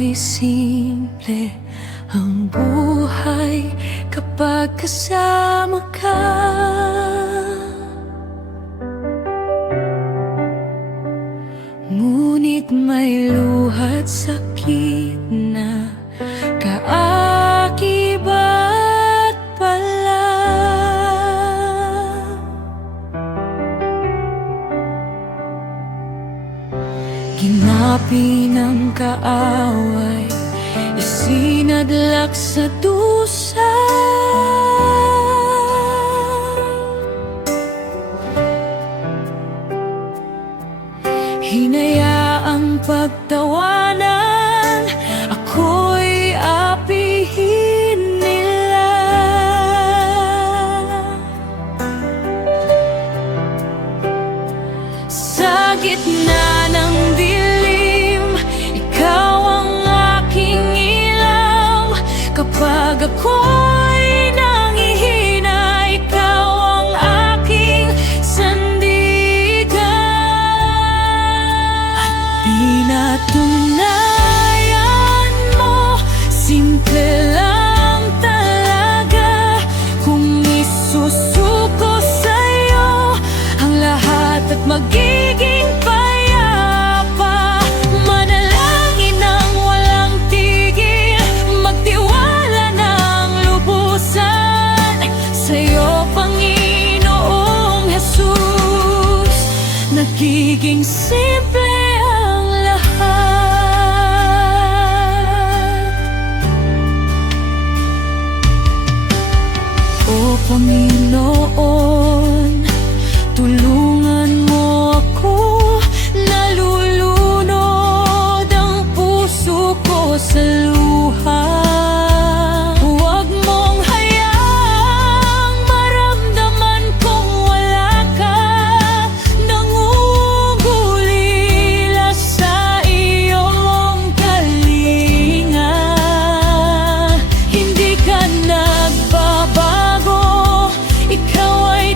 Ako'y simple ang buhay kapag kasama ka. Ngunit may luha't sakit na kaakibat pala. Ginapi ng kaaway, isinadlak sa dusa. Hinayaang pagtawanan, ako'y apihin nila. Sa gitna ng dilim, ikaw ang aking ilaw. Kapag ako'y nangihina, ikaw ang aking sandigan. At pinatunayan mo, simple lang talaga. Kung isusuko sa'yo ang lahat at magiging payapa. Manalangin ng walang tigil, magtiwala ng lubusan sa'yo, Panginoong Jesus. Nagiging simple ang lahat. O Panginoon, tulungan mo ako. Nalulunod ang puso ko sa luha. Huwag mong hayaang maramdaman kong wala ka. Nangungulila sa iyong kalinga. Hindi ka nagbabago, ikaw ay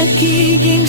nagiging